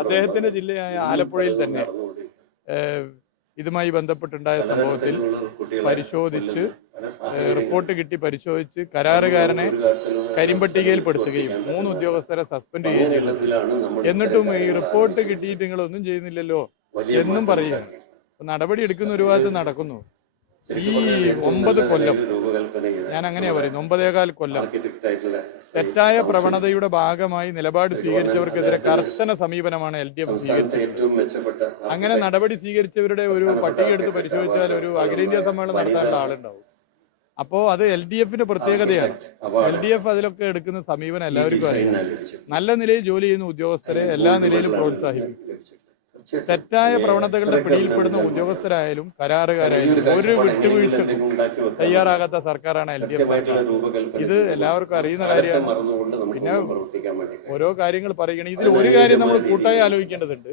അദ്ദേഹത്തിന്റെ ജില്ലയായ ആലപ്പുഴയിൽ തന്നെ ഇതുമായി ബന്ധപ്പെട്ടുണ്ടായ സംഭവത്തിൽ പരിശോധിച്ച് റിപ്പോർട്ട് കിട്ടി പരിശോധിച്ച് കരാറുകാരനെ കരിമ്പട്ടികയിൽ പെടുത്തുകയും 3 ഉദ്യോഗസ്ഥരെ സസ്പെൻഡ് ചെയ്യുകയും ചെയ്തു. എന്നിട്ടും ഈ റിപ്പോർട്ട് കിട്ടിയിട്ട് നിങ്ങളൊന്നും ചെയ്യുന്നില്ലല്ലോ എന്നും പറയുക. നടപടി എടുക്കുന്ന ഒരു ഭാഗത്ത് നടക്കുന്നു. ഈ 9 കൊല്ലം, ഞാൻ അങ്ങനെയാ പറയുന്നത്, 9.25 കൊല്ലം തെറ്റായ പ്രവണതയുടെ ഭാഗമായി നിലപാട് സ്വീകരിച്ചവർക്കെതിരെ കർശന സമീപനമാണ് LDF സ്വീകരിച്ചത്. അങ്ങനെ നടപടി സ്വീകരിച്ചവരുടെ ഒരു പട്ടിക എടുത്ത് പരിശോധിച്ചാൽ ഒരു അഖിലേന്ത്യാ സമ്മേളനം നടത്താനുള്ള ആളുണ്ടാവും. അപ്പോൾ അത് LDFന്റെ പ്രത്യേകതയാണ്. LDF അതിലൊക്കെ എടുക്കുന്ന സമീപനം എല്ലാവർക്കും അറിയാം. നല്ല നിലയിൽ ജോലി ചെയ്യുന്ന ഉദ്യോഗസ്ഥരെ എല്ലാ നിലയിലും പ്രോത്സാഹിപ്പിക്കും. തെറ്റായ പ്രവണതകളുടെ പിടിയിൽപ്പെടുന്ന ഉദ്യോഗസ്ഥരായാലും കരാറുകാരായാലും ഒരു വിട്ടുവീഴ്ചക്കും തയ്യാറാകാത്ത സർക്കാരാണ് LDF സർക്കാർ. ഇത് എല്ലാവർക്കും അറിയുന്ന കാര്യമാണ്. പിന്നെ ഓരോ കാര്യങ്ങൾ പറയുകയാണ്. ഇതിൽ ഒരു കാര്യം നമ്മൾ കൂട്ടായി ആലോചിക്കേണ്ടതുണ്ട്.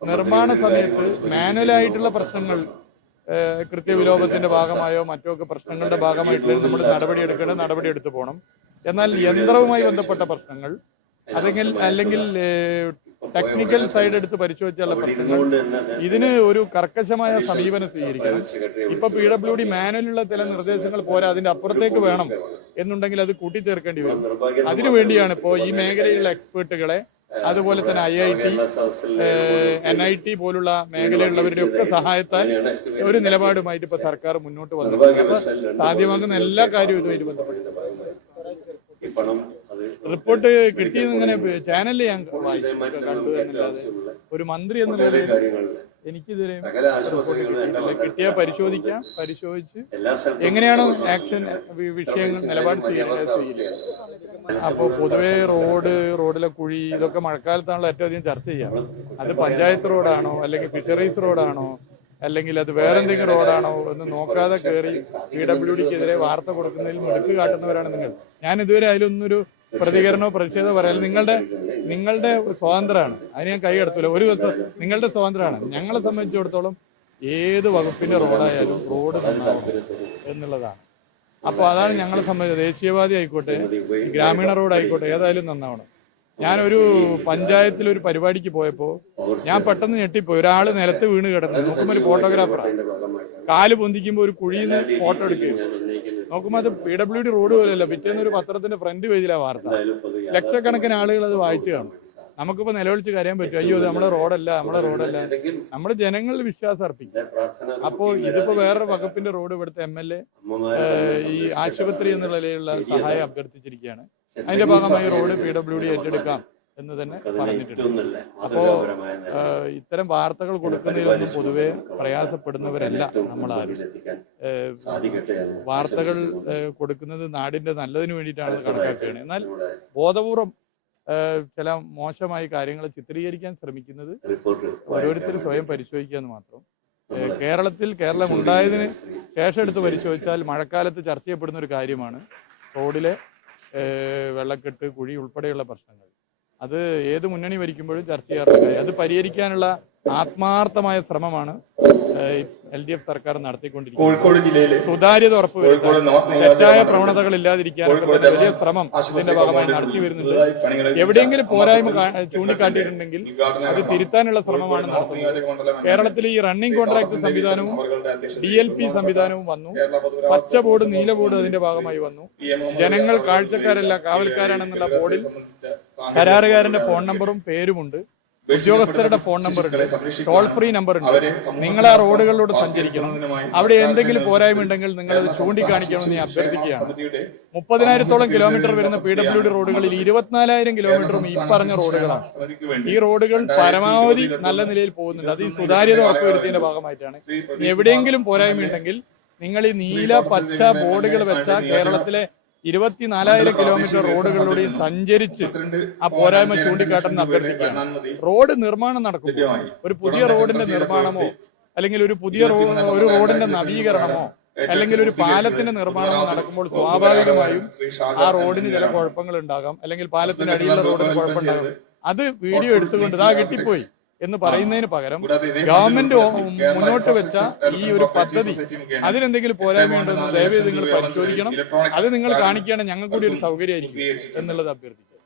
നിർമ്മാണ സമയത്ത് മാനുവലായിട്ടുള്ള പ്രശ്നങ്ങൾ, കൃത്യവിലോപത്തിന്റെ ഭാഗമായോ മറ്റോ പ്രശ്നങ്ങളുടെ ഭാഗമായിട്ട് നമ്മൾ നടപടി എടുത്തു പോകണം. എന്നാൽ യന്ത്രവുമായി ബന്ധപ്പെട്ട പ്രശ്നങ്ങൾ അല്ലെങ്കിൽ ടെക്നിക്കൽ സൈഡ് എടുത്ത് പരിശോധിച്ചുള്ള പ്രശ്നങ്ങൾ, ഇതിന് ഒരു കർക്കശമായ സമീപനം സ്വീകരിക്കണം. ഇപ്പൊ PWD മാനുവലുള്ള ചില നിർദ്ദേശങ്ങൾ പോരാ, അതിന്റെ അപ്പുറത്തേക്ക് വേണം എന്നുണ്ടെങ്കിൽ അത് കൂട്ടിച്ചേർക്കേണ്ടി വരും. അതിനുവേണ്ടിയാണ് ഇപ്പോൾ ഈ മേഖലയിലുള്ള എക്സ്പേർട്ടുകളെ, അതുപോലെ തന്നെ IIT, NIT പോലുള്ള മേഖലയുള്ളവരുടെ ഒക്കെ സഹായത്താൽ ഒരു നിലപാടുമായിട്ട് ഇപ്പൊ സർക്കാർ മുന്നോട്ട് വന്നിട്ടുണ്ട്. അപ്പൊ സാധ്യമാകുന്ന എല്ലാ കാര്യവും ഇതുമായിട്ട് ബന്ധപ്പെട്ടിട്ടുണ്ട്. റിപ്പോർട്ട് കിട്ടിയെന്നിങ്ങനെ ചാനലിൽ ഞാൻ കണ്ടു എന്നല്ലാതെ ഒരു മന്ത്രി എന്ന നിലയിൽ എനിക്കിതുവരെ കിട്ടിയാൽ പരിശോധിച്ച് എങ്ങനെയാണോ ആക്ഷൻ വിഷയങ്ങൾ നിലപാട് സ്വീകരിക്കുക. അപ്പോൾ പൊതുവെ റോഡിലെ കുഴി ഇതൊക്കെ മഴക്കാലത്താണല്ലോ ഏറ്റവും അധികം ചർച്ച ചെയ്യാം. അത് പഞ്ചായത്ത് റോഡാണോ അല്ലെങ്കിൽ ഫിഷറീസ് റോഡാണോ അല്ലെങ്കിൽ അത് വേറെന്തെങ്കിലും റോഡാണോ എന്ന് നോക്കാതെ കയറി PWDക്കെതിരെ വാർത്ത കൊടുക്കുന്നതിൽ മിടുക്ക് കാട്ടുന്നവരാണ് നിങ്ങൾ. ഞാൻ ഇതുവരെ അതിലൊന്നൊരു പ്രതികരണമോ പ്രതിഷേധമോ പറയാൻ നിങ്ങളുടെ സ്വാതന്ത്ര്യമാണ്. അതിന് ഞാൻ കൈകടത്തില്ല. ഒരു ദിവസം നിങ്ങളുടെ സ്വാതന്ത്ര്യമാണ്. ഞങ്ങളെ സംബന്ധിച്ചിടത്തോളം ഏത് വകുപ്പിന്റെ റോഡായാലും റോഡ് നന്നാവണം എന്നുള്ളതാണ്. അപ്പോൾ അതാണ് ഞങ്ങളെ സംബന്ധിച്ചത്. ദേശീയവാദി ആയിക്കോട്ടെ, ഗ്രാമീണ റോഡ് ആയിക്കോട്ടെ, ഏതായാലും നന്നാവണം. ഞാനൊരു പഞ്ചായത്തിലൊരു പരിപാടിക്ക് പോയപ്പോൾ ഞാൻ പെട്ടെന്ന് ഞെട്ടിപ്പോയി. ഒരാൾ നിലത്ത് വീണ് കിടന്നു. നോക്കുമ്പോൾ ഒരു ഫോട്ടോഗ്രാഫറാണ്. കാല് പൊന്തിക്കുമ്പോൾ ഒരു കുഴിയിൽ നിന്ന് ഫോട്ടോ എടുക്കുകയും നോക്കുമ്പോൾ അത് PWD റോഡ് പോലെയല്ല. പിറ്റേന്ന് ഒരു പത്രത്തിന്റെ ഫ്രണ്ട് പേജിലാണ് വാർത്ത. ലക്ഷക്കണക്കിന് ആളുകൾ അത് വായിച്ചു കാണും. നമുക്കിപ്പോൾ നിലവിളിച്ച് കരയാൻ പറ്റും, അയ്യോ അത് നമ്മുടെ റോഡല്ല. നമ്മുടെ ജനങ്ങളിൽ വിശ്വാസം അർപ്പിക്കും. അപ്പോൾ ഇതിപ്പോ വേറൊരു വകുപ്പിന്റെ റോഡ് ഇവിടുത്തെ MLA ഈ ആശുപത്രി എന്നുള്ള നിലയിലുള്ള സഹായം അഭ്യർത്ഥിച്ചിരിക്കുകയാണ്. അതിന്റെ ഭാഗമായി റോഡ് PWD ഏറ്റെടുക്കാം എന്ന് തന്നെ പറഞ്ഞിട്ടുണ്ട്. അപ്പോ ഇത്തരം വാർത്തകൾ കൊടുക്കുന്നതിലൊന്നും പൊതുവെ പ്രയാസപ്പെടുന്നവരല്ല നമ്മളാരും. വാർത്തകൾ കൊടുക്കുന്നത് നാടിന്റെ നല്ലതിന് വേണ്ടിയിട്ടാണെന്ന് കണക്കാക്കുകയാണ്. എന്നാൽ ബോധപൂർവം ചില മോശമായ കാര്യങ്ങൾ ചിത്രീകരിക്കാൻ ശ്രമിക്കുന്നത് ഓരോരുത്തരും സ്വയം പരിശോധിക്കുക എന്ന് മാത്രം. കേരളം ഉണ്ടായതിന് ശേഷം എടുത്ത് പരിശോധിച്ചാൽ മഴക്കാലത്ത് ചർച്ച ചെയ്യപ്പെടുന്ന ഒരു കാര്യമാണ് റോഡിലെ വെള്ളക്കെട്ട്, കുഴി ഉൾപ്പെടെയുള്ള പ്രശ്നങ്ങൾ. അത് ഏത് മുന്നണി ഭരിക്കുമ്പോഴും ചർച്ച ചെയ്യാറുണ്ട്. അത് പരിഹരിക്കാനുള്ള ആത്മാർത്ഥമായ ശ്രമമാണ് LDF സർക്കാർ നടത്തിക്കൊണ്ടിരിക്കുന്നത്. സുതാര്യത ഉറപ്പുവരുത്താൻ, തെറ്റായ പ്രവണതകൾ ഇല്ലാതിരിക്കാനുള്ള വലിയ ശ്രമം ഇതിന്റെ ഭാഗമായി നടത്തി വരുന്നുണ്ട്. എവിടെയെങ്കിലും പോരായ്മ ചൂണ്ടിക്കാട്ടിയിട്ടുണ്ടെങ്കിൽ അത് തിരുത്താനുള്ള ശ്രമമാണ് നടത്തുന്നത്. കേരളത്തിൽ ഈ റണ്ണിംഗ് കോൺട്രാക്ട് സംവിധാനവും DLP സംവിധാനവും വന്നു. പച്ച ബോർഡ്, നീല ബോർഡ് അതിന്റെ ഭാഗമായി വന്നു. ജനങ്ങൾ കാഴ്ചക്കാരല്ല കാവൽക്കാരാണെന്നുള്ള ബോർഡിൽ കരാറുകാരന്റെ ഫോൺ നമ്പറും പേരുമുണ്ട്. ഉദ്യോഗസ്ഥരുടെ ഫോൺ നമ്പർ ഉണ്ട്, ടോൾ ഫ്രീ നമ്പർ ഉണ്ട്. നിങ്ങൾ ആ റോഡുകളിലൂടെ സഞ്ചരിക്കണം. അവിടെ എന്തെങ്കിലും പോരായ്മ ഉണ്ടെങ്കിൽ നിങ്ങൾ അത് ചൂണ്ടിക്കാണിക്കണമെന്ന് ഞാൻ അഭ്യർത്ഥിക്കുകയാണ്. 30,000-ഓളം കിലോമീറ്റർ വരുന്ന PWD റോഡുകളിൽ 24,000 കിലോമീറ്ററും ഈ പറഞ്ഞ റോഡുകളാണ്. ഈ റോഡുകൾ പരമാവധി നല്ല നിലയിൽ പോകുന്നുണ്ട്. അത് ഈ സുതാര്യത ഉറപ്പുവരുത്തിയതിന്റെ ഭാഗമായിട്ടാണ്. എവിടെയെങ്കിലും പോരായ്മ ഉണ്ടെങ്കിൽ നിങ്ങൾ ഈ നീല പച്ച ബോർഡുകൾ വെച്ച കേരളത്തിലെ 24,000 കിലോമീറ്റർ റോഡുകളിലൂടെയും സഞ്ചരിച്ച് ആ പോരായ്മ ചൂണ്ടിക്കാട്ടെന്ന് അഭ്യർത്ഥിക്കുകയാണ്. റോഡ് നിർമ്മാണം നടക്കുമ്പോൾ ഒരു പുതിയ റോഡിന്റെ നിർമ്മാണമോ അല്ലെങ്കിൽ ഒരു റോഡിന്റെ നവീകരണമോ അല്ലെങ്കിൽ ഒരു പാലത്തിന്റെ നിർമ്മാണമോ നടക്കുമ്പോൾ സ്വാഭാവികമായും ആ റോഡിന് ചില കുഴപ്പങ്ങൾ ഉണ്ടാകാം, അല്ലെങ്കിൽ പാലത്തിന്റെ അടിയിലുള്ള റോഡിന് കുഴപ്പമുണ്ടാകും. അത് വീഡിയോ എടുത്തുകൊണ്ട് ഇതാ കിട്ടിപ്പോയി എന്ന് പറയുന്നതിന് പകരം ഗവൺമെന്റ് മുന്നോട്ട് വെച്ച ഈ ഒരു പദ്ധതി അതിനെന്തെങ്കിലും പോരായ്മയുണ്ടെന്ന് ദയവേത് നിങ്ങൾ പരിശോധിക്കണം. അത് നിങ്ങൾ കാണിക്കുകയാണെങ്കിൽ ഞങ്ങൾക്ക് കൂടി ഒരു സൗകര്യമായിരിക്കും എന്നുള്ളത് അഭ്യർത്ഥിക്കും.